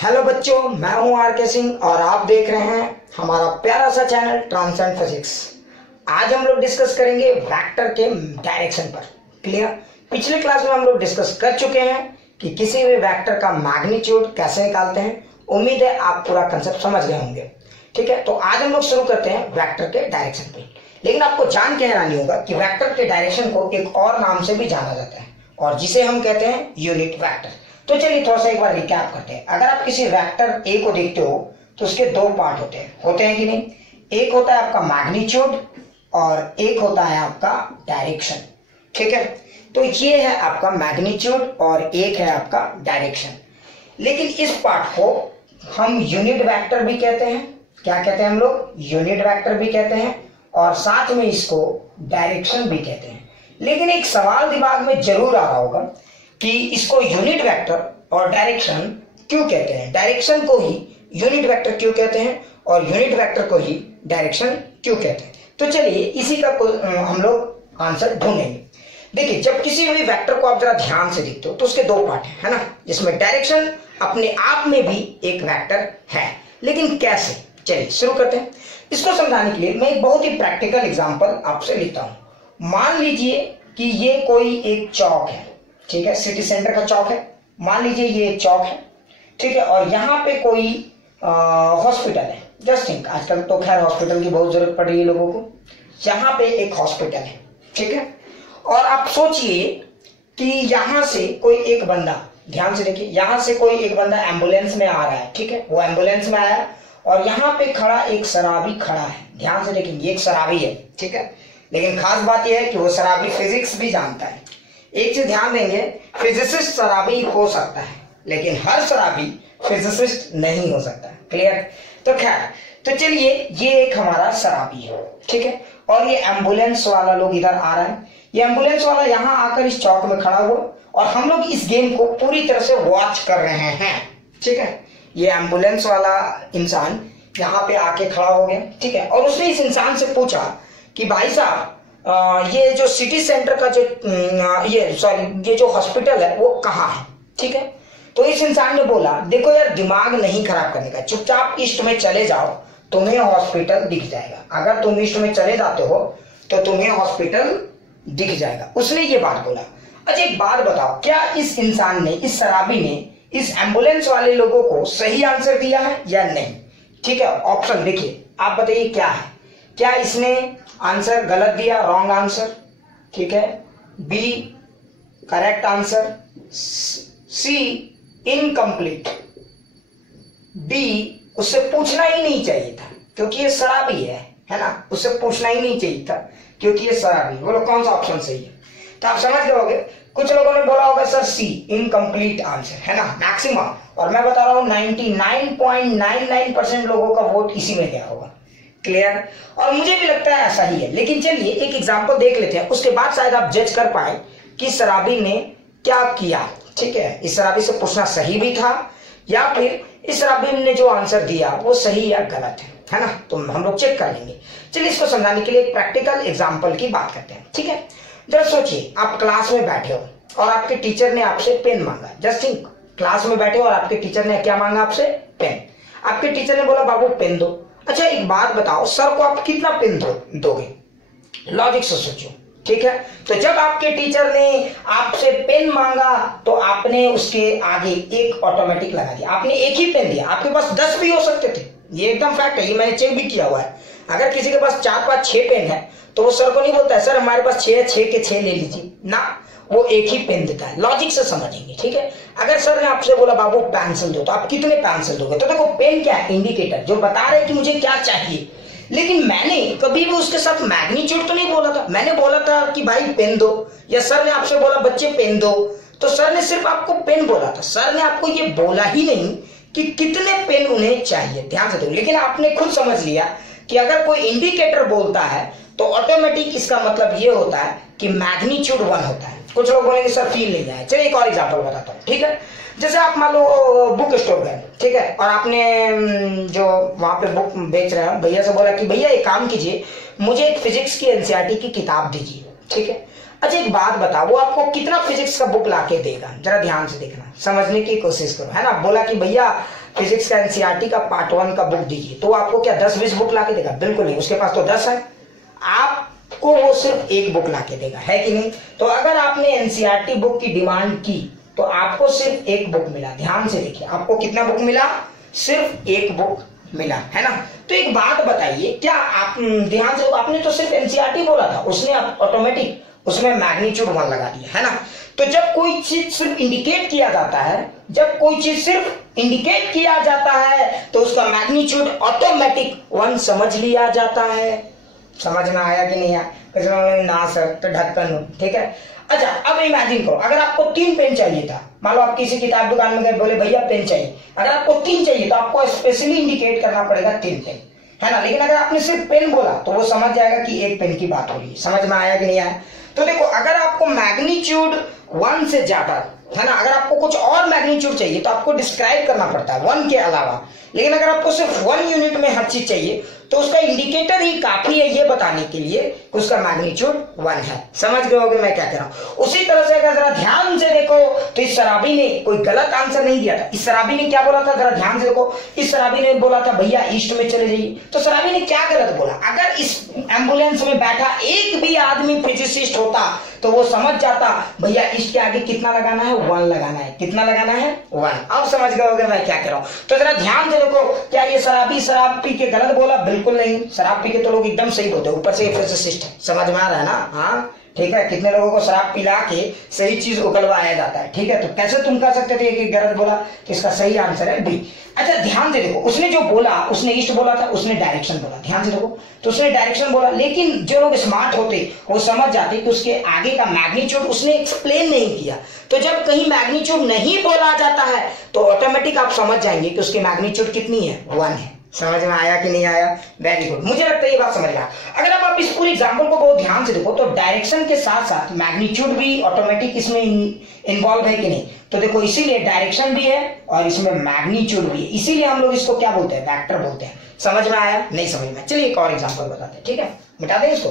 Hello बच्चों, मैं हूं आर.के. सिंह और आप देख रहे हैं हमारा प्यारा सा चैनल ट्रांसेंड फिजिक्स। आज हम लोग डिस्कस करेंगे वेक्टर के डायरेक्शन पर। क्लियर? पिछले क्लास में हम लोग डिस्कस कर चुके हैं कि किसी भी वेक्टर का मैग्नीट्यूड कैसे निकालते हैं। उम्मीद है आप पूरा कंसेप्ट समझ गए होंगे। ठीक है, तो आज हम लोग शुरू करते हैं वेक्टर के डायरेक्शन पे। लेकिन आपको जान के हैरानी होगा कि वेक्टर के डायरेक्शन को एक और नाम से भी जाना जाता है और जिसे हम कहते हैं यूनिट वेक्टर। तो चलिए थोड़ा सा एक बार रिकैप करते हैं। अगर आप किसी वेक्टर ए को देखते हो तो उसके दो पार्ट होते हैं कि नहीं? एक होता है आपका मैग्नीट्यूड और एक होता है आपका डायरेक्शन। ठीक है, तो ये है आपका मैग्नीट्यूड और एक है आपका डायरेक्शन। लेकिन इस पार्ट को हम यूनिट वेक्टर भी कहते हैं। क्या कहते हैं हम लोग? यूनिट वेक्टर भी कहते हैं और साथ में इसको डायरेक्शन भी कहते हैं। लेकिन एक सवाल दिमाग में जरूर आ रहा होगा कि इसको यूनिट वेक्टर और डायरेक्शन क्यों कहते हैं, डायरेक्शन को ही यूनिट वेक्टर क्यों कहते हैं और यूनिट वेक्टर को ही डायरेक्शन क्यों कहते हैं। तो चलिए इसी का हम लोग आंसर ढूंढेंगे। देखिए, जब किसी भी वेक्टर को आप जरा ध्यान से देखते हो तो उसके दो पार्ट है ना, जिसमें डायरेक्शन अपने आप में भी एक वेक्टर है। लेकिन कैसे? चलिए शुरू करते हैं। इसको समझाने के लिए मैं एक बहुत ही प्रैक्टिकल एग्जांपल आपसे लेता हूं। मान लीजिए कि ये कोई एक चौक है। ठीक है, सिटी सेंटर का चौक है। मान लीजिए ये एक चौक है। ठीक है, और यहाँ पे कोई हॉस्पिटल है। जस्ट थिंक, आजकल तो खैर हॉस्पिटल की बहुत जरूरत पड़ रही है लोगों को। यहाँ पे एक हॉस्पिटल है। ठीक है, और आप सोचिए कि यहाँ से कोई एक बंदा, ध्यान से देखिए, यहाँ से कोई एक बंदा एम्बुलेंस में आ रहा है। ठीक है, वो एम्बुलेंस में आया और यहाँ पे खड़ा एक शराबी खड़ा है। ध्यान से देखेंगे, ये एक शराबी है। ठीक है, लेकिन खास बात यह है कि वो शराबी फिजिक्स भी जानता है। एक चीज ध्यान देंगे, फिजिसिस्ट शराबी हो सकता है लेकिन हर शराबी फिजिसिस्ट नहीं हो सकता। क्लियर? तो खैर, तो चलिए ये एक हमारा शराबी है। ठीक है, और ये एम्बुलेंस वाला लोग इधर आ रहा है। ये एम्बुलेंस वाला यहाँ आकर इस चौक में खड़ा हुआ और हम लोग इस गेम को पूरी तरह से वॉच कर रहे हैं। ठीक है, ये एम्बुलेंस वाला इंसान यहाँ पे आके खड़ा हो गया। ठीक है, और उसने इस इंसान से पूछा कि भाई साहब, ये जो सिटी सेंटर का जो ये जो हॉस्पिटल है वो कहाँ है? ठीक है, तो इस इंसान ने बोला, देखो यार, दिमाग नहीं खराब करने का, चुपचाप ईस्ट में चले जाओ, तुम्हें हॉस्पिटल दिख जाएगा। अगर तुम ईस्ट में चले जाते हो तो तुम्हें हॉस्पिटल दिख जाएगा। उसने ये बात बोला। अच्छा एक बात बताओ, क्या इस इंसान ने, इस शराबी ने इस एम्बुलेंस वाले लोगों को सही आंसर दिया है या नहीं? ठीक है, ऑप्शन देखिए, आप बताइए क्या है। क्या इसने आंसर गलत दिया, रॉन्ग आंसर? ठीक है, बी करेक्ट आंसर, सी इनकम्प्लीट, डी उससे पूछना ही नहीं चाहिए था क्योंकि ये शराबी है ना, उससे पूछना ही नहीं चाहिए था क्योंकि ये शराबी। बोलो कौन सा ऑप्शन सही है? तो आप समझ गए होंगे। कुछ लोगों ने बोला होगा सर सी इनकम्प्लीट आंसर, है ना, मैक्सिमम। और मैं बता रहा हूं 99.99% लोगों का वोट इसी में गया होगा। क्लियर? और मुझे भी लगता है ऐसा ही है। लेकिन चलिए एक एग्जांपल देख लेते हैं, उसके बाद शायद आप जज कर पाए कि शराबी ने क्या किया। ठीक है, इस शराबी से पूछना सही भी था या फिर इस शराबी ने जो आंसर दिया वो सही या गलत है ना, तो हम लोग चेक कर लेंगे। चलिए इसको समझाने के लिए एक प्रैक्टिकल एग्जाम्पल की बात करते हैं। ठीक है, जरा सोचिए, आप क्लास में बैठे हो और आपके टीचर ने आपसे पेन मांगा। जस्ट थिंक, क्लास में बैठे हो और आपके टीचर ने क्या मांगा आपसे? पेन। आपके टीचर ने बोला बाबू पेन दो। अच्छा एक बात बताओ, सर को आप कितना पेन दोगे? लॉजिक से सोचो। ठीक है, तो जब आपके टीचर ने आपसे पेन मांगा तो आपने उसके आगे एक ऑटोमेटिक लगा दिया। आपने एक ही पेन दिया, आपके पास 10 भी हो सकते थे। ये एकदम फैक्ट है, ये मैंने चेक भी किया हुआ है। अगर किसी के पास 4, 5, 6 पेन है तो वो सर को नहीं बोलता है सर हमारे पास 6 है, 6 के 6 ले लीजिए ना, वो एक ही पेन देता है। लॉजिक से समझेंगे। ठीक है, अगर सर ने आपसे बोला बाबू पेंसिल दो, तो आप कितने पेंसिल दोगे? तो देखो पेन क्या है? इंडिकेटर, जो बता रहे कि मुझे क्या चाहिए। लेकिन मैंने कभी भी उसके साथ मैग्नीट्यूड तो नहीं बोला था। मैंने बोला था कि भाई पेन दो, या सर ने आपसे बोला बच्चे पेन दो, तो सर ने सिर्फ आपको पेन बोला था। सर ने आपको ये बोला ही नहीं कि कितने पेन उन्हें चाहिए। ध्यान से देखो, लेकिन आपने खुद समझ लिया कि अगर कोई इंडिकेटर बोलता है तो ऑटोमेटिक इसका मतलब ये होता है कि मैग्नीट्यूड 1 होता है। कुछ लोग बोलेंगे सर फील नहीं आया। चलिए एक और एग्जांपल बताता हूँ। ठीक है, जैसे आप मान लो बुक स्टोर गए। ठीक है, और आपने जो वहां पे बुक बेच रहे हैं भैया से बोला कि भैया एक काम कीजिए, मुझे एक फिजिक्स की एनसीईआरटी की किताब दीजिए। ठीक है, अच्छा एक बात बताओ, वो आपको कितना फिजिक्स का बुक लाके देगा? जरा ध्यान से देखना, समझने की कोशिश करो, है ना। बोला कि भैया फिजिक्स का एनसीईआरटी का पार्ट 1 का बुक दीजिए, तो आपको क्या 10-20 बुक ला के देगा? बिल्कुल नहीं, उसके पास तो 10 है, आपको वो सिर्फ एक बुक ला के देगा, है कि नहीं? तो अगर आपने एनसीईआरटी बुक की डिमांड की तो आपको सिर्फ एक बुक मिला। ध्यान से देखिए, आपको कितना बुक मिला? सिर्फ एक बुक मिला, है ना? तो एक बात बताइए, क्या आप ध्यान से, आपने तो सिर्फ एनसीईआरटी बोला था, उसने ऑटोमेटिक उसमें मैग्नीट्यूड 1 लगा दिया, है ना? तो जब कोई चीज सिर्फ इंडिकेट किया जाता है, जब कोई चीज सिर्फ इंडिकेट किया जाता है तो उसका मैग्नीट्यूड ऑटोमेटिक 1 समझ लिया जाता है। समझ में आया कि नहीं आया? ना सर, तो ढक्कन, ठीक है। अच्छा, अब इमेजिन करो, अगर आपको 3 पेन चाहिए था, मान लो आप किसी किताब दुकान में गए, बोले भैया पेन चाहिए, अगर आपको 3 चाहिए तो आपको स्पेशली इंडिकेट करना पड़ेगा 3 पेन, है ना? लेकिन अगर आपने सिर्फ पेन बोला तो वो समझ जाएगा कि 1 पेन की बात हो रही है। समझ में आया कि नहीं आया? तो देखो, अगर आपको मैग्नीट्यूड 1 से ज्यादा, है ना, अगर आपको कुछ और मैग्नीट्यूड चाहिए तो आपको डिस्क्राइब करना पड़ता है 1 के अलावा। लेकिन अगर आपको सिर्फ 1 यूनिट में हर चीज चाहिए तो उसका इंडिकेटर ही काफी है ये बताने के लिए कि उसका मैग्नीट्यूड 1 है। समझ गए होगे मैं क्या कह रहा हूं? उसी तरह से अगर जरा ध्यान से देखो तो इस शराबी ने कोई गलत आंसर नहीं दिया था। इस शराबी ने क्या बोला था? जरा ध्यान से देखो, इस शराबी ने बोला था भैया ईस्ट में चले जाइए, तो शराबी ने क्या गलत बोला? अगर इस एम्बुलेंस में बैठा एक भी आदमी फिजिसिस्ट होता तो वो समझ जाता भैया ईस्ट के आगे कितना लगाना है? 1 लगाना है। कितना लगाना है? 1। अब समझ गए होगे मैं क्या कह रहा हूं? तो जरा ध्यान से देखो, क्या ये शराबी शराब पी के गलत बोला? बिल्कुल नहीं, शराब पी के तो लोग एकदम सही बोलते हैं, ऊपर से फिजिसिस्ट है। समझ में आ रहा है ना? हाँ, ठीक है। कितने लोगों को शराब पिला के सही चीज उगलवाया जाता है, ठीक है? तो कैसे तुम कह सकते थे कि गलत बोला? तो इसका सही आंसर है बी। अच्छा, ध्यान से देखो, उसने जो बोला, उसने ईस्ट बोला था, उसने डायरेक्शन बोला। ध्यान से देखो, तो उसने डायरेक्शन बोला, लेकिन जो लोग स्मार्ट होते वो समझ जाते कि उसके आगे का मैग्नीट्यूड उसने एक्सप्लेन नहीं किया। तो जब कहीं मैग्नीट्यूड नहीं बोला जाता है तो ऑटोमेटिक आप समझ जाएंगे कि उसकी मैग्नीट्यूड कितनी है? 1 है। समझ में आया कि नहीं आया? वेरी गुड, मुझे लगता है ये बात समझ में आया। अगर आप इस पूरी एग्जांपल को बहुत ध्यान से देखो तो डायरेक्शन के साथ साथ मैग्नीट्यूड भी ऑटोमेटिक इसमें इन्वॉल्व है कि नहीं? तो देखो, इसीलिए डायरेक्शन भी है और इसमें मैग्नीट्यूड भी है, इसीलिए हम लोग इसको क्या बोलते हैं? वेक्टर बोलते हैं। समझ में आया? नहीं समझ में? चलिए एक और एग्जांपल बताते हैं, ठीक है? मिटा दें इसको,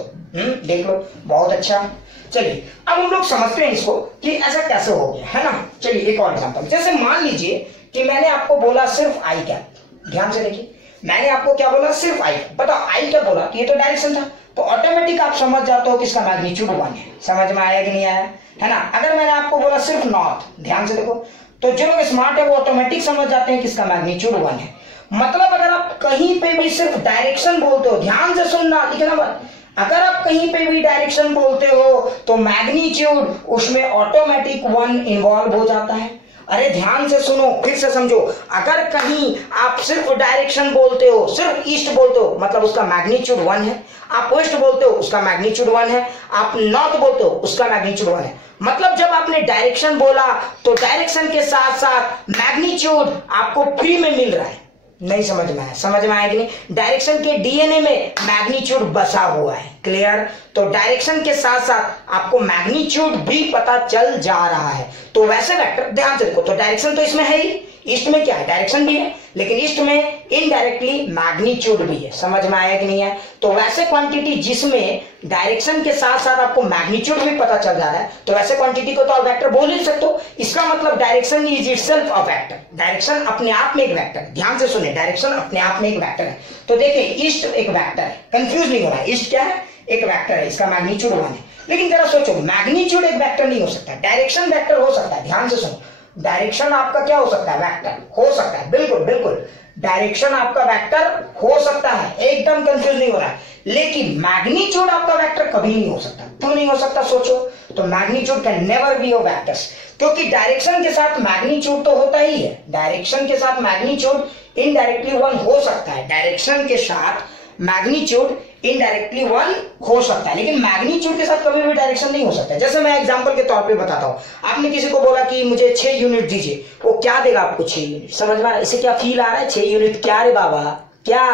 देख लो, बहुत अच्छा। चलिए अब हम लोग समझते हैं इसको कि ऐसा कैसे हो गया, है ना? चलिए एक और एग्जांपल, जैसे मान लीजिए कि मैंने आपको बोला सिर्फ आई कैप। ध्यान से देखिए, मैंने आपको क्या बोला? सिर्फ आई। बताओ आई क्या बोला? ये तो डायरेक्शन था, तो ऑटोमेटिक आप समझ जाते हो कि इसका मैग्नीट्यूड 1 है। समझ में आया कि नहीं आया? है ना? अगर मैंने आपको बोला सिर्फ नॉर्थ, ध्यान से देखो, तो जो लोग स्मार्ट है वो ऑटोमेटिक समझ जाते हैं कि इसका मैग्नीट्यूड 1 है। मतलब अगर आप कहीं पे भी सिर्फ डायरेक्शन बोलते हो, ध्यान से सुनना, लिखना मत, अगर आप कहीं पे भी डायरेक्शन बोलते हो तो मैग्नीट्यूड उसमें ऑटोमेटिक 1 इन्वॉल्व हो जाता है। अरे ध्यान से सुनो, फिर से समझो, अगर कहीं आप सिर्फ डायरेक्शन बोलते हो, सिर्फ ईस्ट बोलते हो, मतलब उसका मैग्नीट्यूड 1 है। आप वेस्ट बोलते हो, उसका मैग्नीट्यूड 1 है। आप नॉर्थ बोलते हो, उसका मैग्नीट्यूड 1 है। मतलब जब आपने डायरेक्शन बोला तो डायरेक्शन के साथ साथ मैग्नीट्यूड आपको फ्री में मिल रहा है। नहीं समझ में आया? समझ में आया कि नहीं? डायरेक्शन के डीएनए में मैग्नीट्यूड बसा हुआ है। क्लियर? तो डायरेक्शन के साथ साथ आपको मैग्नीट्यूड भी पता चल जा रहा है। तो वैसे वेक्टर, ध्यान से देखो, तो डायरेक्शन तो इसमें है ही, ईस्ट में क्या है? डायरेक्शन भी है, लेकिन ईस्ट में इनडायरेक्टली मैग्नीट्यूड भी है। समझ में आया कि नहीं है? तो वैसे क्वांटिटी जिसमें डायरेक्शन के साथ साथ आपको मैग्नीट्यूड भी पता चल जा रहा है, तो वैसे क्वांटिटी को तो आप वेक्टर बोल ही सकते हो। इसका मतलब direction is itself a vector. Direction अपने आप में एक वेक्टर है। ध्यान से सुने, डायरेक्शन अपने आप में एक वेक्टर है। तो देखिए, ईस्ट एक वेक्टर है, कंफ्यूज नहीं होना है। ईस्ट क्या है? एक वेक्टर है, इसका मैग्नीट्यूड 1 है। लेकिन जरा सोचो, मैग्नीट्यूड एक वेक्टर नहीं हो सकता, डायरेक्शन वेक्टर हो सकता है। ध्यान से सुनो, डायरेक्शन आपका क्या हो सकता है? वेक्टर हो सकता है। बिल्कुल बिल्कुल, डायरेक्शन आपका वेक्टर हो सकता है, एकदम कंफ्यूज नहीं हो रहा है। लेकिन मैग्नीट्यूड आपका वेक्टर कभी नहीं हो सकता। क्यों नहीं हो सकता? सोचो, तो magnitude can never be a vector, क्योंकि डायरेक्शन के साथ मैग्नीट्यूड तो होता ही है। डायरेक्शन के साथ मैग्नीट्यूड इनडायरेक्टली 1 हो सकता है। डायरेक्शन के साथ मैग्नीट्यूड इनडायरेक्टली 1 हो सकता है, लेकिन मैग्नीट्यूड के साथ कभी भी डायरेक्शन नहीं हो सकता। जैसे मैं एग्जांपल के तौर पे बताता हूं, आपने किसी को बोला कि मुझे 6 यूनिट दीजिए, वो क्या देगा आपको? 6 यूनिट। समझ में आ रहा है? इसे क्या फील आ रहा है? 6 यूनिट क्या रे बाबा, क्या?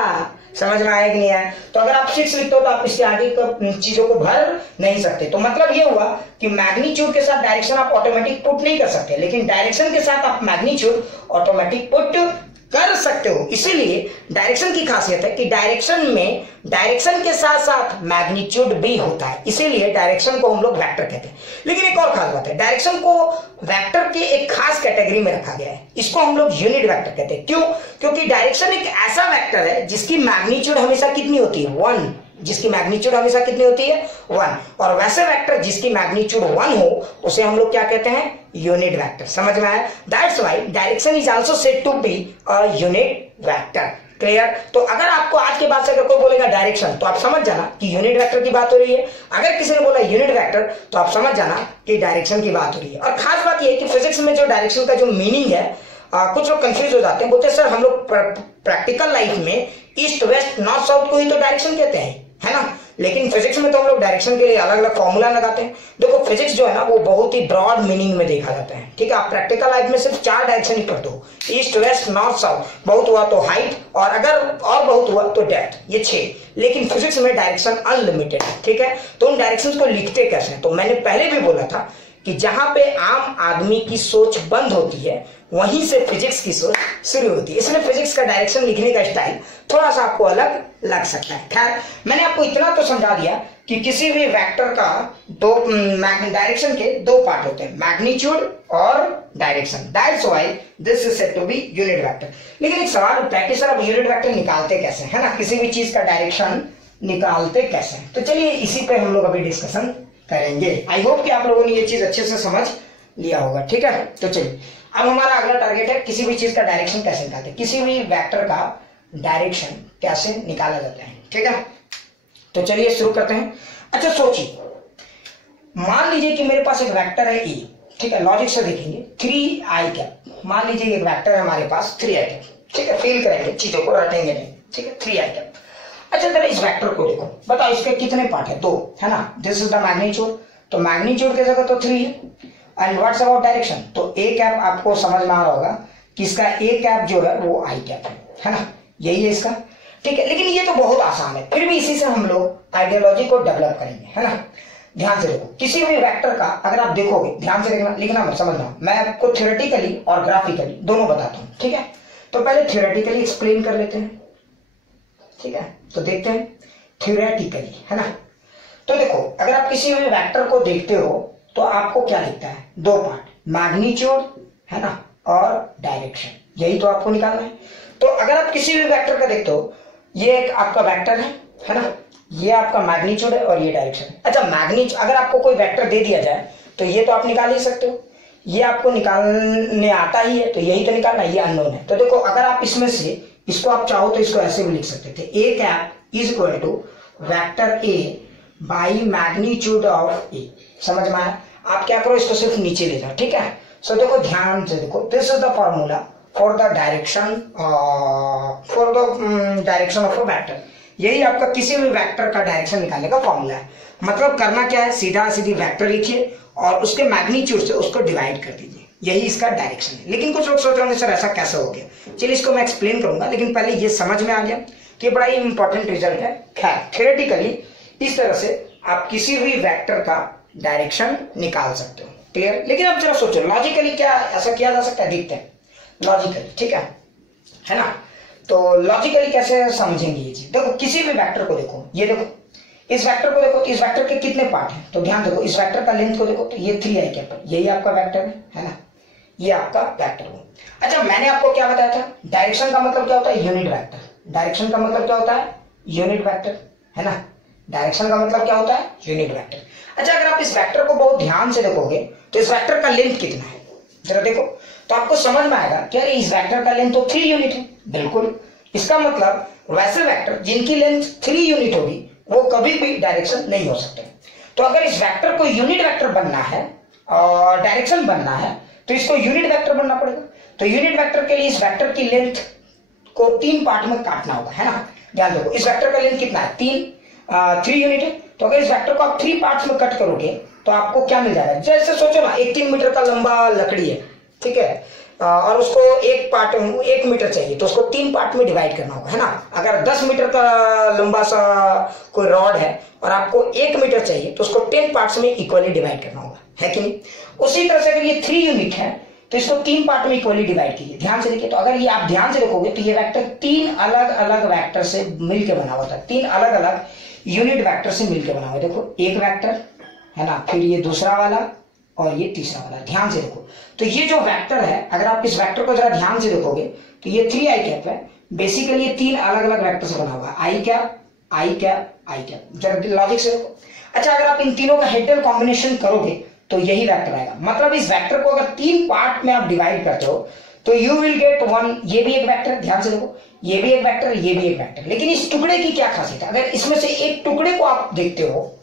समझ में आया कि नहीं आया? तो अगर आप 6 लिखते हो तो आप इससे आगे चीजों को भर नहीं सकते। तो मतलब ये हुआ कि मैग्नीट्यूड के साथ डायरेक्शन आप ऑटोमेटिक पुट नहीं कर सकते, लेकिन डायरेक्शन के साथ आप मैग्नीट्यूड ऑटोमेटिक पुट कर कर सकते हो। इसीलिए डायरेक्शन की खासियत है कि डायरेक्शन में डायरेक्शन के साथ साथ मैग्नीट्यूड भी होता है, इसीलिए डायरेक्शन को हम लोग वेक्टर कहते हैं। लेकिन एक और खास बात है, डायरेक्शन को वेक्टर के एक खास कैटेगरी में रखा गया है, इसको हम लोग यूनिट वेक्टर कहते हैं। क्यों? क्योंकि डायरेक्शन एक ऐसा वेक्टर है जिसकी मैग्नीट्यूड हमेशा कितनी होती है? 1। जिसकी मैग्नीट्यूड हमेशा कितनी होती है? 1। और वैसे वेक्टर जिसकी मैग्नीट्यूड 1 हो उसे हम लोग क्या कहते हैं? Unit vector. समझ में आया? That's why direction is also said to be a unit vector. Clear? तो अगर आपको आज के बाद से अगर कोई बोलेगा डायरेक्शन, तो आप समझ जाना कि यूनिट वेक्टर की बात हो रही है। अगर किसी ने बोला यूनिट वेक्टर, तो आप समझ जाना कि डायरेक्शन की बात हो रही है। और खास बात यह है कि फिजिक्स में जो डायरेक्शन का जो मीनिंग है, कुछ लोग कंफ्यूज हो जाते हैं, बोलते हैं सर हम लोग प्रैक्टिकल लाइफ में ईस्ट वेस्ट नॉर्थ साउथ को ही तो डायरेक्शन कहते हैं, है ना। लेकिन फिजिक्स में तो हम लोग डायरेक्शन के लिए अलग अलग फॉर्मूला लगाते हैं। देखो फिजिक्स जो है ना वो बहुत ही ब्रॉड मीनिंग में देखा जाता है, ठीक है। आप प्रैक्टिकल लाइफ में सिर्फ 4 डायरेक्शन ही पढ़ते हो, ईस्ट वेस्ट नॉर्थ साउथ, बहुत हुआ तो हाइट, और अगर और बहुत हुआ तो डेप्थ, ये 6। लेकिन फिजिक्स में डायरेक्शन अनलिमिटेड है, ठीक है। तो उन डायरेक्शन को लिखते कैसे हैं? तो मैंने पहले भी बोला था कि जहां पे आम आदमी की सोच बंद होती है वहीं से फिजिक्स की सोच शुरू होती है। इसलिए फिजिक्स का डायरेक्शन लिखने का स्टाइल थोड़ा सा आपको अलग लग सकता है। खैर, मैंने आपको इतना तो समझा दिया कि किसी भी वेक्टर का डायरेक्शन के 2 पार्ट होते हैं, मैग्नीट्यूड और direction. That's why this is said to be unit vector. लेकिन एक सवाल उठता है कि सर अब यूनिट वेक्टर निकालते कैसे, है ना, किसी भी चीज का डायरेक्शन निकालते कैसे? तो चलिए इसी पे हम लोग अभी डिस्कशन करेंगे। आई होप कि आप लोगों ने ये चीज अच्छे से समझ लिया होगा, ठीक है। तो चलिए अब हमारा अगला टारगेट है किसी भी चीज का डायरेक्शन कैसे निकालते हैं, किसी भी वेक्टर का डायरेक्शन कैसे निकाला जाता है, ठीक है। तो चलिए शुरू करते हैं। अच्छा सोचिए, मान लीजिए कि मेरे पास एक वेक्टर है E, ठीक है। लॉजिक से देखेंगे 3i कैप। मान लीजिए एक वेक्टर है हमारे पास 3i कैप, ठीक है। फील करेंगे चीजों को, रटेंगे नहीं, ठीक है। 3i cap. अच्छा जरा इस वेक्टर को देखो, बताओ इसके कितने पार्ट है? 2, है ना। दिस इज द मैग्नीट्यूड, तो मैग्नीट्यूड की जगह तो 3 है। And what's about direction? तो ए कैप आपको समझ में आ रहा होगा कि इसका ए कैप जो है वो आई कैप है ना, यही है इसका, ठीक है। लेकिन ये तो बहुत आसान है, फिर भी इसी से हम लोग आइडियोलॉजी को डेवलप करेंगे, है ना। ध्यान से देखो, किसी भी वेक्टर का अगर आप देखोगे, ध्यान से देखना, लिखना मत, समझना। मैं आपको थ्योरेटिकली और ग्राफिकली दोनों बताता हूँ, ठीक है। तो पहले थ्योरेटिकली एक्सप्लेन कर लेते हैं, ठीक है। तो देखते हैं थ्योरेटिकली, है ना। तो देखो अगर आप किसी भी वेक्टर को देखते हो तो आपको क्या दिखता है? 2 पार्ट, मैग्नीट्यूड, है ना, और डायरेक्शन, यही तो आपको निकालना है। तो अगर आप किसी भी वेक्टर का देखते हो, ये एक आपका वेक्टर है ना, ये आपका मैग्नीट्यूड है और ये डायरेक्शन है। अच्छा मैग्नीट्यूड, अगर आपको कोई वेक्टर दे दिया जाए तो ये तो आप निकाल ही सकते हो, ये आपको निकालने आता ही है, तो यही तो निकालना, ये अननोन है। तो देखो अगर आप इसमें से इसको आप चाहो तो इसको ऐसे भी लिख सकते थे, A cap is equal to vector A by magnitude of A. समझ में आया? आप क्या करो, इसको सिर्फ नीचे ले जाओ, ठीक है। सो देखो ध्यान से देखो, this is the formula for the direction of a vector. यही आपका किसी भी वेक्टर का डायरेक्शन निकालने का फॉर्मूला है। मतलब करना क्या है, सीधा सीधी वेक्टर लिखिए और उसके मैग्नीट्यूड से उसको डिवाइड कर दीजिए, यही इसका डायरेक्शन है। लेकिन कुछ लोग सोच रहे होंगे सर ऐसा कैसे हो गया? चलिए इसको मैं एक्सप्लेन करूंगा, लेकिन पहले ये समझ में आ गया कि बड़ा ही इंपॉर्टेंट रिजल्ट है। खैर थ्योरेटिकली इस तरह से आप किसी भी वेक्टर का डायरेक्शन निकाल सकते हो, क्लियर। लेकिन अब जरा सोचो लॉजिकली क्या ऐसा किया जा सकता है, देखते हैं लॉजिकली, ठीक है ना। तो लॉजिकली कैसे समझेंगे ये चीज? देखो किसी भी वेक्टर को देखो, ये देखो इस वेक्टर को देखो, इस वेक्टर के कितने पार्ट हैं? तो ध्यान देखो, इस वेक्टर का लेंथ को देखो, तो ये 3i कैप, यही आपका वेक्टर है ना, ये आपका वेक्टर हो। अच्छा मैंने आपको क्या बताया था, डायरेक्शन का मतलब क्या होता है? Unit vector. डायरेक्शन का मतलब क्या होता है? यूनिट वेक्टर, है ना। डायरेक्शन का मतलब क्या होता है? Unit vector. अच्छा अगर आप इस वेक्टर को बहुत ध्यान से देखोगे तो इस वेक्टर का लेंथ कितना है, जरा देखो, तो आपको समझ में आएगा कि अरे इस वेक्टर का लेंथ तो 3 यूनिट है। बिल्कुल, इसका मतलब वैसे वेक्टर जिनकी लेंथ 3 यूनिट होगी वो कभी भी डायरेक्शन नहीं हो सकते। तो अगर इस वेक्टर को यूनिट वेक्टर बनना है और डायरेक्शन बनना है तो इसको यूनिट वेक्टर बनना पड़ेगा। तो यूनिट वेक्टर के लिए इस वेक्टर की लेंथ को 3 पार्ट में काटना होगा, है ना। ध्यान देखो इस वेक्टर का लेंथ कितना है? 3 यूनिट है। तो अगर इस वेक्टर को आप 3 पार्ट्स में कट करोगे तो आपको क्या मिल जाएगा? जैसे सोचो ना, एक 3 मीटर का लंबा लकड़ी है, ठीक है, और उसको 1 मीटर चाहिए तो उसको 3 पार्ट में डिवाइड करना होगा, है ना। अगर 10 मीटर का लंबा सा कोई रॉड है और आपको 1 मीटर चाहिए तो उसको 10 पार्ट्स में इक्वली डिवाइड करना होगा, है कि नहीं। उसी तरह से अगर ये 3 यूनिट है, तो इसको 3 पार्ट में इक्वली डिवाइड कीजिए। ध्यान से देखिए, तो अगर ये आप ध्यान से देखोगे तो ये वेक्टर 3 अलग अलग वेक्टर से मिलकर बना हुआ था, 3 अलग अलग यूनिट वेक्टर से मिलकर बना हुआ। देखो एक वेक्टर है ना, फिर ये दूसरा वाला और ये तीसरा वाला। ध्यान से देखो, तो ये जो वेक्टर है, अगर आप इस वेक्टर को जरा ध्यान से देखोगे तो ये 3i कैप है। बेसिकली ये 3 अलग अलग वेक्टर से बना हुआ है, आई कैप आई कैप आई कैप। जरा लॉजिक से देखो। अच्छा, अगर आप इन तीनों का हेड टेल कॉम्बिनेशन करोगे तो यही वेक्टर आएगा। मतलब इस वेक्टर को अगर 3 पार्ट में आप डिवाइड करते हो तो यू विल गेट 1। ये भी एक वेक्टर है, ध्यान से देखो, ये भी एक वेक्टर, ये भी एक वेक्टर। लेकिन इस टुकड़े की क्या खासियत है? अगर इसमें से एक टुकड़े को आप देखते हो,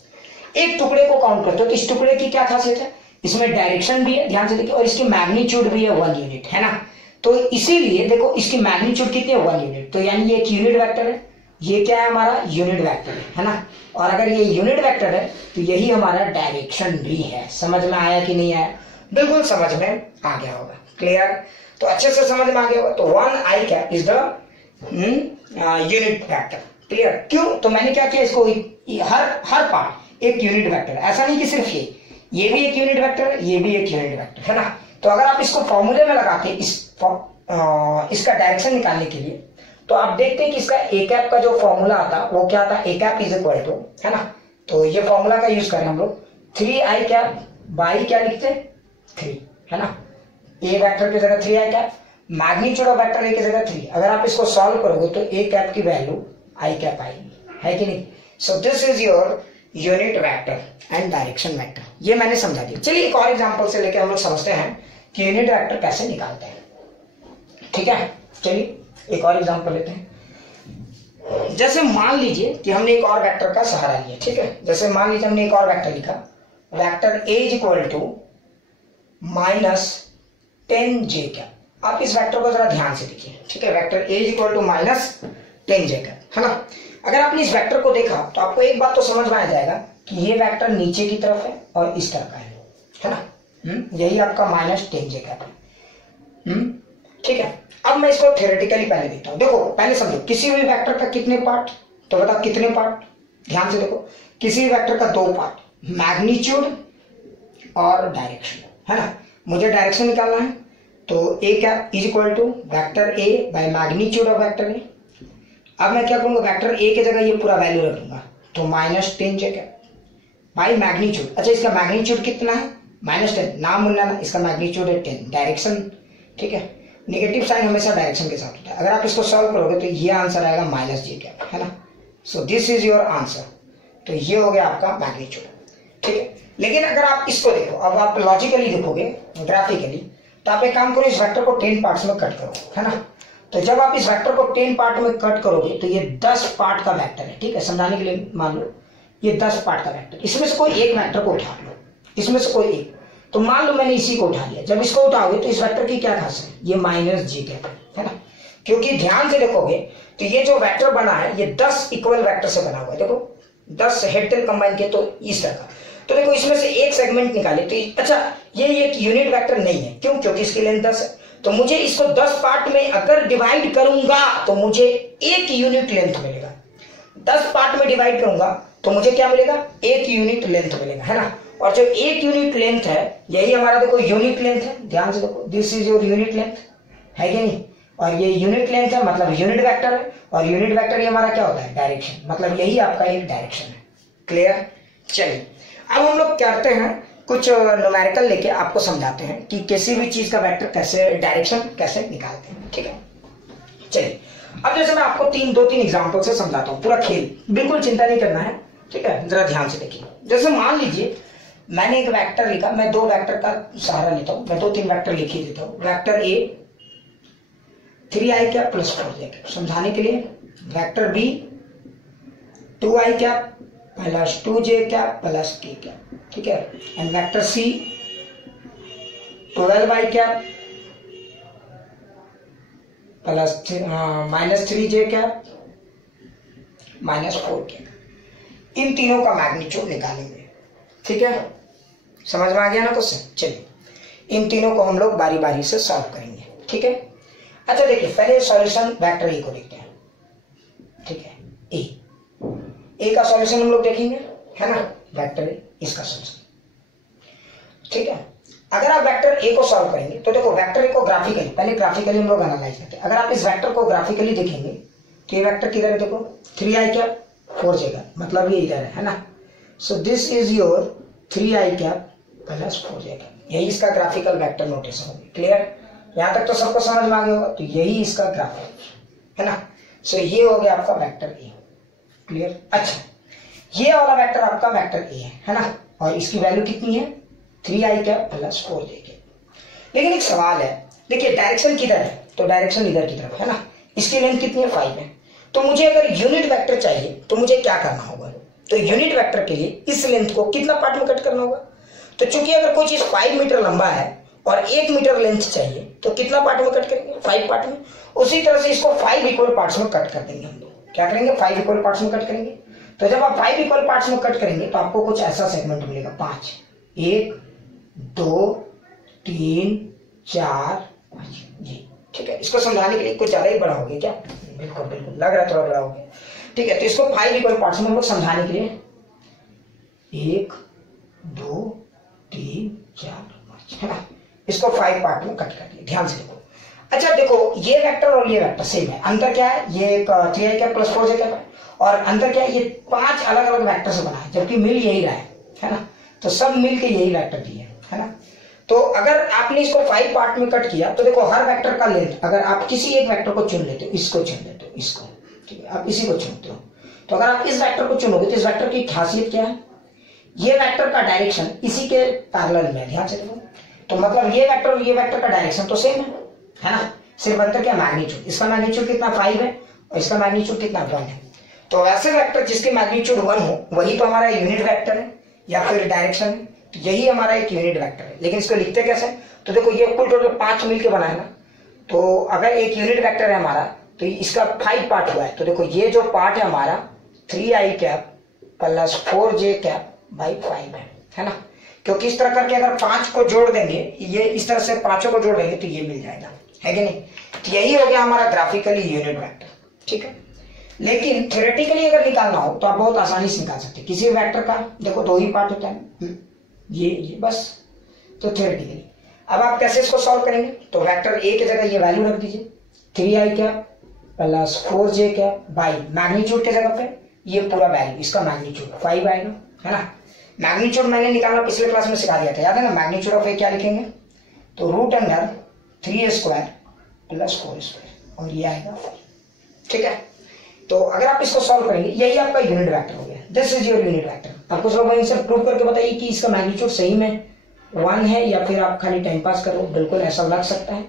एक टुकड़े को काउंट करते हो, तो इस टुकड़े की क्या खासियत है? इसमें डायरेक्शन भी है, ध्यान से देखिए, और इसकी मैग्नीट्यूड भी है 1 यूनिट, है ना। तो इसीलिए देखो इसकी मैग्नीट्यूड कितनी है? 1 यूनिट। तो यानी ये एक यूनिट वेक्टर है, ये क्या है हमारा? यूनिट वेक्टर है ना। और अगर ये यूनिट वेक्टर है तो यही हमारा डायरेक्शन भी है। समझ में आया कि नहीं आया? बिल्कुल समझ में आ गया होगा। क्लियर? तो अच्छे से समझ में आ गया होगा। तो 1i cap is the unit vector. Clear? क्यों? तो मैंने क्या किया, इसको हर पार्ट एक यूनिट वेक्टर। ऐसा नहीं कि सिर्फ ये भी एक यूनिट वेक्टर है, ये भी एक यूनिट वेक्टर है ना। तो अगर आप इसको फॉर्मूले में लगा के इसका डायरेक्शन निकालने के लिए, तो आप देखते हैं कि इसका ए कैप का जो फॉर्मूला आता वो क्या था? ए कैप इज इक्वल टू, है ना। तो ये फॉर्मूला का यूज करें हम लोग, 3i कैप बाई क्या लिखते हैं? 3, है ना। ए वेक्टर की जगह 3i cap, magnitude of vector ए की जगह 3। अगर आप इसको सॉल्व करोगे तो ए कैप की वैल्यू आई कैप आएगी, है कि नहीं। So this is your unit vector and direction vector. ये मैंने समझा दिया। चलिए एक और एग्जांपल से लेके हम लोग समझते हैं कि यूनिट वेक्टर कैसे निकालते हैं। ठीक है, चलिए एक और एग्जांपल लेते हैं। जैसे मान लीजिए कि हमने एक और वेक्टर का सहारा लिया। ठीक है, जैसे मान लीजिए हमने एक और वेक्टर लिखा, vector A is equal to -10j cap. आप इस वेक्टर को जरा ध्यान से देखिए। ठीक है, vector A is equal to -10j cap, है ना। अगर आपने इस वेक्टर को देखा तो आपको एक बात तो समझ में आ जाएगा कि ये वेक्टर नीचे की तरफ है और इस तरह का है ना। यही आपका -10j कैप है। ठीक है, अब मैं इसको थ्योरेटिकली पहले देखता हूं। देखो पहले समझो, किसी भी वेक्टर का कितने पार्ट? तो बताओ कितने पार्ट? ध्यान से देखो, किसी भी वेक्टर का 2 पार्ट, मैग्नीट्यूड और डायरेक्शन, है ना। मुझे डायरेक्शन निकालना है, तो A cap is equal to vector A by magnitude of vector A. अब मैं क्या करूंगा, वेक्टर ए की जगह ये पूरा वैल्यू रख दूंगा, तो -10j कैप बाई मैग्नीट्यूड। अच्छा, इसका मैग्नीट्यूड कितना है? -10। नाम बोलना ना, इसका मैग्नीट्यूड है 10। डायरेक्शन, ठीक है, नेगेटिव साइन हमेशा डायरेक्शन के साथ होता है। अगर आप इसको सॉल्व करोगे तो ये आंसर आएगा -j कैप, है ना। So this is your answer. तो ये हो गया आपका मैग्नीट्यूड। ठीक है, लेकिन अगर आप इसको देखो, अब आप लॉजिकली देखोगे, ग्राफिकली, तो आप एक काम करो, इस वेक्टर को 10 पार्ट्स में कट करो, है ना। तो जब आप इस वेक्टर को 10 पार्ट में कट करोगे तो ये 10 पार्ट का वेक्टर है। ठीक है, समझाने के लिए मान लो ये 10 पार्ट का वेक्टर, इसमें से कोई एक वेक्टर को उठा लो, इसमें से कोई एक। तो मान लो मैंने इसी को उठा लिया। जब इसको उठाओगे तो इस वेक्टर की क्या खासियत है? ये -j कैप है ना। क्योंकि ध्यान से देखोगे तो ये जो वेक्टर बना है ये 10 इक्वल वेक्टर से बना हुआ है। देखो 10 हेड टेल कंबाइन किए तो इस तरह का। तो देखो इसमें से एक सेगमेंट निकाले तो अच्छा, ये एक यूनिट वेक्टर नहीं है। क्यों? क्योंकि इसकी लेंथ 10 है। तो मुझे इसको 10 पार्ट में अगर डिवाइड करूंगा तो मुझे एक यूनिट लेंथ मिलेगा। 10 पार्ट में डिवाइड करूंगा तो मुझे क्या मिलेगा? एक यूनिट लेंथ मिलेगा, है ना। और जो एक यूनिट लेंथ है यही हमारा देखो यूनिट लेंथ है। ध्यान से देखो, this is your unit length, है कि नहीं। और ये यूनिट लेंथ है, मतलब यूनिट वेक्टर है। और यूनिट वेक्टर ये हमारा क्या होता है? डायरेक्शन, मतलब यही आपका एक डायरेक्शन है। क्लियर? चलिए अब हम लोग करते हैं कुछ न्यूमेरिकल लेके आपको समझाते हैं कि किसी भी चीज का वेक्टर कैसे, डायरेक्शन कैसे निकालते हैं। ठीक है, चलिए अब जैसे मैं आपको 2-3 एग्जांपल से समझाता हूँ। पूरा खेल, बिल्कुल चिंता नहीं करना है। ठीक है, जरा ध्यान से देखिए। जैसे मान लीजिए मैंने एक वेक्टर लिखा, मैं 2 वेक्टर का सहारा लेता हूँ, मैं 2-3 वेक्टर लिख ही देता हूँ। Vector A 3i cap plus 4j cap, समझाने के लिए। Vector B 2i cap plus 2j cap plus k cap, ठीक है। And vector C 12i cap plus -3j cap -4 cap. इन तीनों का मैग्नीट्यूड निकालेंगे। ठीक है, समझ में आ गया ना क्वेश्चन। चलिए इन तीनों को हम लोग बारी बारी से सॉल्व करेंगे। ठीक है, अच्छा देखिए पहले सॉल्यूशन वेक्टर ए को देखते हैं। ठीक है, ए का सॉल्यूशन हम लोग देखेंगे, है ना। वेक्टर ए, इसका सॉल्यूशन। ठीक है, अगर आप वेक्टर ए को सॉल्व करेंगे तो देखो वेक्टर ए को ग्राफिकली, पहले ग्राफिकली हम लोग एनालाइज करते हैं। अगर आप इस वेक्टर को ग्राफिकली देखेंगे तो ये वेक्टर किधर है, देखो 3i कैप 4j कैप, मतलब ये इधर है ना। So this is your 3i cap plus 4j cap, यही इसका ग्राफिकल वेक्टर नोटेशन होगी। क्लियर, यहाँ तक तो सबको समझ में आ गया होगा। तो यही इसका ग्राफ है ना। सो ये हो गया आपका वेक्टर ए। क्लियर, अच्छा ये वाला वेक्टर आपका वेक्टर ए है ना, और इसकी वैल्यू कितनी है 3i cap plus 4j cap. लेकिन एक सवाल है, देखिए डायरेक्शन किधर है, तो डायरेक्शन इधर की तरफ है ना। इसकी लेंथ कितनी है 5 है। तो मुझे अगर यूनिट वेक्टर चाहिए तो मुझे क्या करना होगा, तो यूनिट वेक्टर के लिए इस लेंथ को कितना पार्ट में कट करना होगा। तो चूंकि अगर कोई चीज 5 मीटर लंबा है और 1 मीटर लेंथ चाहिए तो कितना पार्ट में कट करेंगे, 5 पार्ट में। उसी तरह से इसको 5 इक्वल पार्ट्स में कट कर देंगे हम लोग। क्या करेंगे, 5 इक्वल पार्ट्स में कट करेंगे। तो जब आप 5 इक्वल पार्ट्स में कट करेंगे तो आपको कुछ ऐसा सेगमेंट मिलेगा 5, 1 2 3 4 5 जी। ठीक है, इसको समझाने के लिए कुछ ज्यादा ही बड़ा हो गया क्या, बिल्कुल बिल्कुल लग रहा है थोड़ा बड़ा हो गया। ठीक है, तो इसको 5 इक्वल पार्ट्स में हम लोग समझाने के लिए 1 2 3 4 5 है ना, इसको 5 पार्ट में कट कर दिया। ध्यान से देखो। अच्छा देखो, ये वेक्टर और ये वेक्टर सेम है। अंतर क्या है, ये एक 3i cap plus 4j cap है, और अंतर क्या है, ये 5 अलग अलग वेक्टर से बना है, जबकि मिल यही रहा है ना। तो सब मिल के यही वेक्टर दिए है ना। तो अगर आपने इसको 5 पार्ट में कट किया तो देखो हर वेक्टर का लेंथ, अगर आप किसी एक वेक्टर को चुन लेते हो, इसको चुन लेते हो, इसको, ठीक है, आप इसी को चुनते हो, तो अगर आप इस वेक्टर को चुनोगे तो इस वेक्टर की खासियत क्या है, ये वेक्टर का डायरेक्शन इसी के पैरेलल में। ध्यान से देखो, तो मतलब ये वेक्टर और ये वेक्टर का डायरेक्शन तो सेम है ना, सिर्फ अंतर क्या, मैग्नीट्यूड। इसका मैग्नीट्यूड कितना 5 है और इसका मैग्नीट्यूड कितना 1 है। तो वैसे वेक्टर जिसके मैग्नीट्यूड 1 हो वही तो हमारा यूनिट वेक्टर है या फिर डायरेक्शन है। तो यही हमारा एक यूनिट वेक्टर है। लेकिन इसको लिखते कैसे, तो देखो ये कुल टोटल 5 मिलके बना है ना। तो अगर एक यूनिट वेक्टर है हमारा तो इसका 5 पार्ट हुआ है। तो देखो ये जो पार्ट है हमारा 3i cap plus 4j cap by 5 है ना। क्योंकि इस तरह करके अगर 5 को जोड़ देंगे, ये इस तरह से 5 को जोड़ देंगे तो ये मिल जाएगा, है कि नहीं। तो यही हो गया हमारा ग्राफिकली यूनिट वेक्टर। ठीक है, लेकिन थ्योरेटिकली अगर निकालना हो तो आप बहुत आसानी से निकाल सकते हैं। किसी वेक्टर का देखो 2 ही पार्ट होता है, ये बस। तो थ्योरेटिकली अब आप कैसे इसको सॉल्व करेंगे, तो वेक्टर ए की जगह ये वैल्यू रख दीजिए 3i cap plus 4j cap by magnitude के जगह पे ये पूरा वैल्यू, इसका मैग्नीट्यूड 5 आएगा, है ना। मैग्नीट्यूड मैंने निकालना पिछले क्लास में सिखा दिया था, याद है ना। मैग्नीट्यूड ऑफ ए क्या लिखेंगे, तो root under 3a square plus 4 square, और ये आएगा 5। ठीक है, तो अगर आप इसको सॉल्व करेंगे यही आपका यूनिट वेक्टर हो गया। This is your unit vector. आप कुछ लोग इनसे प्रूव करके बताइए कि इसका मैग्नीट्यूड सही में 1 है या फिर आप खाली टाइम पास करो, बिल्कुल ऐसा लग सकता है।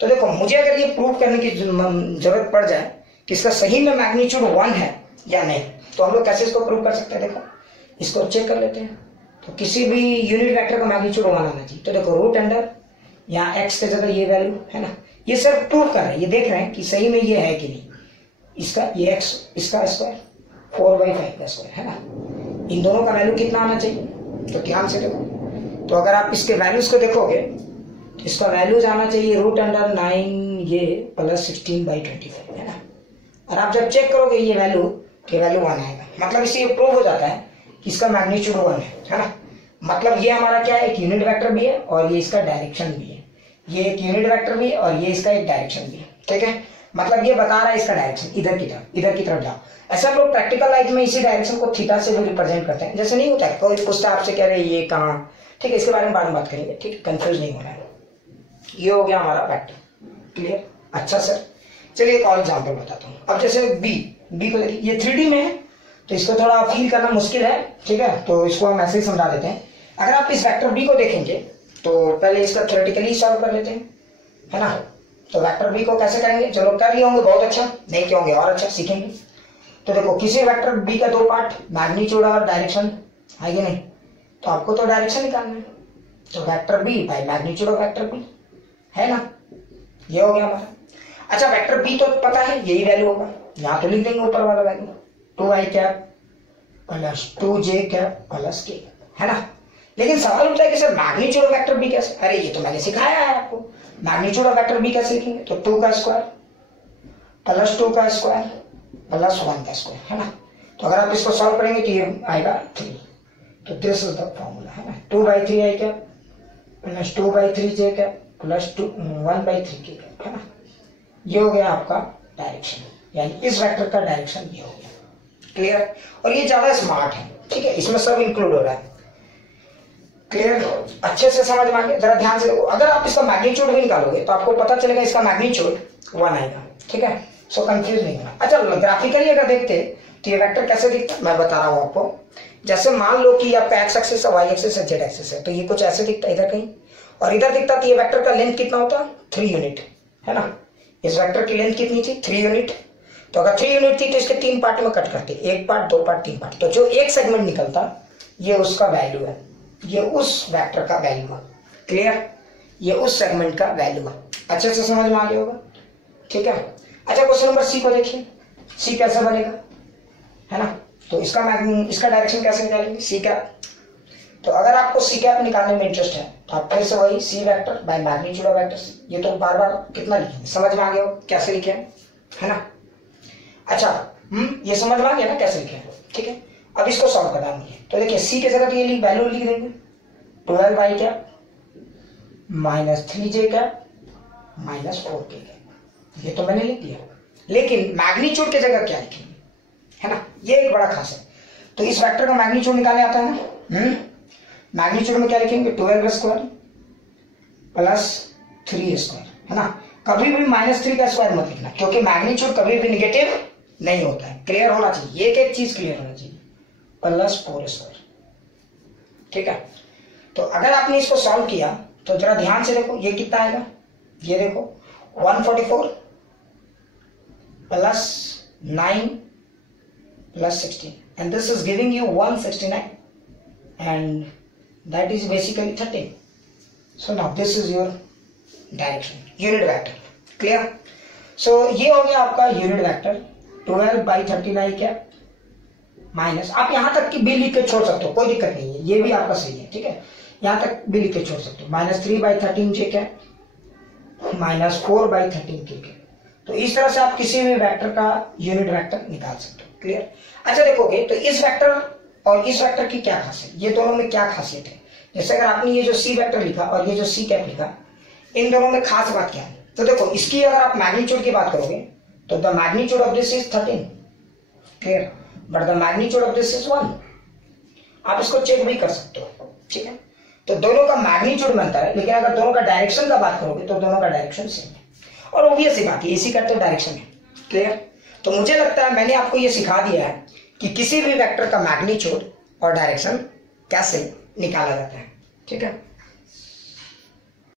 तो देखो मुझे अगर ये प्रूव करने की जरूरत पड़ जाए कि इसका सही में मैग्नीट्यूड 1 है या नहीं, तो हम लोग कैसे इसको प्रूव कर सकते हैं, देखो इसको चेक कर लेते हैं। तो किसी भी यूनिट वेक्टर का मैग्नीट्यूड 1 आना चाहिए। तो देखो रूट अंडर यहाँ एक्स के जगह ये वैल्यू है ना, ये सिर्फ प्रूव कर रहे हैं, ये देख रहे हैं कि सही में ये है कि नहीं। इसका ये एक्स, इसका स्क्वायर 4/5 का स्क्वायर है ना, इन दोनों का वैल्यू कितना आना चाहिए। तो ध्यान से देखो, तो अगर आप इसके वैल्यूज को देखोगे तो इसका वैल्यूज आना चाहिए रूट अंडर 9 ये प्लस 16/25 है ना। और आप जब चेक करोगे ये वैल्यू, तो वैल्यू 1 आएगा, मतलब इससे ये प्रूव हो जाता है कि इसका मैग्नीट्यूड 1 है ना। मतलब ये हमारा क्या है, एक यूनिट वेक्टर भी है और ये इसका डायरेक्शन भी है। ये एक यूनिट वेक्टर भी है और ये इसका एक डायरेक्शन भी है। ठीक है, मतलब ये बता रहा है इसका डायरेक्शन इधर की तरफ जाओ। ऐसा लोग प्रैक्टिकल लाइफ में इसी डायरेक्शन को थीटा से भी रिप्रेजेंट करते हैं। जैसे नहीं होता है, कोई पूछता है आपसे कह रहे ये कहाँ, ठीक है, इसके बारे में बाद में बात करेंगे। ठीक है, कंफ्यूज नहीं होना है। ये हो गया हमारा वेक्टर। क्लियर, अच्छा सर चलिए एक और एग्जाम्पल बताता हूँ। अब जैसे बी को देखिए, ये 3D में है तो इसको थोड़ा फील करना मुश्किल है। ठीक है, तो इसको हम ऐसे ही समझा देते हैं। अगर आप इस वेक्टर बी को देखेंगे तो पहले इसका थ्योरेटिकली सॉल्व कर लेते हैं, है ना। तो वेक्टर बी को कैसे करेंगे, चलो कर लिए होंगे, बहुत अच्छा, नहीं किए होंगे और अच्छा सीखेंगे। तो देखो किसी वेक्टर बी का 2 पार्ट, मैग्नीट्यूड और डायरेक्शन है कि नहीं। तो आपको तो डायरेक्शन निकालना है, तो vector B by magnitude of vector B है ना, ये हो गया हमारा। अच्छा वेक्टर बी तो पता है यही वैल्यू होगा, यहाँ तो लिख देंगे ऊपर वाला value 2i cap plus 2j cap plus k, है ना। लेकिन सवाल उठता है कि sir magnitude of vector B कैसे, अरे ये तो मैंने सिखाया है आपको। मैग्नीट्यूड ऑफ वेक्टर बी कैसे लिखेंगे, तो 2 का स्क्वायर प्लस 2 का स्क्वायर प्लस 1 का स्क्वायर, है ना। तो अगर आप इसको सॉल्व करेंगे तो ये आएगा 3। तो दिस इज द फॉर्मूला, है ना, 2/3i कैप प्लस 2/3 जे कैप प्लस 1/3 के कैप, है ना। ये हो गया आपका डायरेक्शन, यानी इस वेक्टर का डायरेक्शन ये हो गया। क्लियर। और ये ज्यादा स्मार्ट है, ठीक है, इसमें सब इंक्लूड हो रहा है। क्लियर, अच्छे से समझ में आ गया। जरा ध्यान से देखो, अगर आप इसका मैग्नीट्यूड भी निकालोगे तो आपको पता चलेगा इसका मैग्नीट्यूड 1 आएगा, ठीक है। सो कंफ्यूज नहीं होना। अच्छा, ग्राफिकली अगर देखते तो ये वेक्टर कैसे दिखता है मैं बता रहा हूं आपको। जैसे मान लो कि आपका एक्स एक्सिस है, वाई एक्सिस है, जेड एक्सिस है, तो ये कुछ ऐसे दिखता है इधर कहीं, और इधर दिखता। तो ये वेक्टर का लेंथ कितना होता, 3 यूनिट, है ना। इस वेक्टर की लेंथ कितनी थी, 3 यूनिट। तो अगर 3 यूनिट थी तो इसके 3 पार्ट में कट करते, 1 पार्ट, 2 पार्ट, 3 पार्ट। तो जो एक सेगमेंट निकलता ये उसका वैल्यू है, ये उस वेक्टर का वैल्यू है। क्लियर, ये उस सेगमेंट का वैल्यू है। अच्छे से समझ में आ गया होगा, ठीक है। अच्छा, क्वेश्चन नंबर सी को देखिए। सी कैसे बनेगा, है ना। तो इसका डायरेक्शन कैसे निकालेंगे, सी कैप। तो अगर आपको सी कैप निकालने में इंटरेस्ट है तो आप फिर से वही C vector by magnitude of vectors. ये तो बार बार कितना लिखेंगे, समझ में आ गया हो कैसे लिखे, है ना। अच्छा, ये समझ में आ गया ना कैसे लिखे, ठीक है। अब इसको सॉल्व करना है। तो देखिए सी की जगह तो ये वैल्यू लिख देंगे, 12 cap minus 3j cap minus 4k cap. ये तो मैंने लिख दिया, लेकिन मैग्नीट्यूड की जगह क्या लिखेंगे, है ना। ये एक बड़ा खास है। तो इस वेक्टर का मैग्नीट्यूड निकालने आता है ना, मैग्नीट्यूड में क्या लिखेंगे, 12 स्क्वायर प्लस 3 स्क्वायर, है ना। कभी भी -3 का स्क्वायर मत लिखना, क्योंकि मैग्नीट्यूड कभी भी निगेटिव नहीं होता है। क्लियर होना चाहिए, एक एक चीज क्लियर होना चाहिए। प्लस 4 स्क्वायर, ठीक है। तो अगर आपने इसको सॉल्व किया तो जरा ध्यान से देखो ये कितना आएगा, ये देखो 144 plus 9 plus 16 and this is giving you 169 and that is basically 13. So now this is your direction, unit vector. Clear? So ये हो गया आपका unit vector 12/39 क्या माइनस, आप यहां तक की भी लिख के छोड़ सकते हो, कोई दिक्कत नहीं है, ये भी आपका सही है, ठीक है। यहां तक भी लिख के छोड़ सकते हो, -3/13 जे क्या माइनस 4/13 के। तो इस तरह से आप किसी भी वेक्टर का यूनिट वेक्टर निकाल सकते हो। क्लियर। अच्छा देखोगे तो इस वेक्टर और इस वेक्टर की क्या खासियत, ये दोनों में क्या खासियत है। जैसे अगर आपने ये जो सी वेक्टर लिखा और ये जो सी कैप लिखा, इन दोनों में खास बात क्या है। तो देखो इसकी अगर आप मैग्नीट्यूड की बात करोगे तो the magnitude of this is 13, clear, but the magnitude of this is 1। आप इसको चेक भी कर सकते हो, ठीक है। तो दोनों का मैग्नीट्यूड बनता है, लेकिन अगर दोनों का डायरेक्शन का बात करोगे तो दोनों का डायरेक्शन सेम है। और ऑब्वियस ही बात है, इसी का तो डायरेक्शन है। क्लियर। तो मुझे लगता है मैंने आपको ये सिखा दिया है कि किसी भी वेक्टर का मैग्नीट्यूड और डायरेक्शन कैसे निकाला जाता है, ठीक है।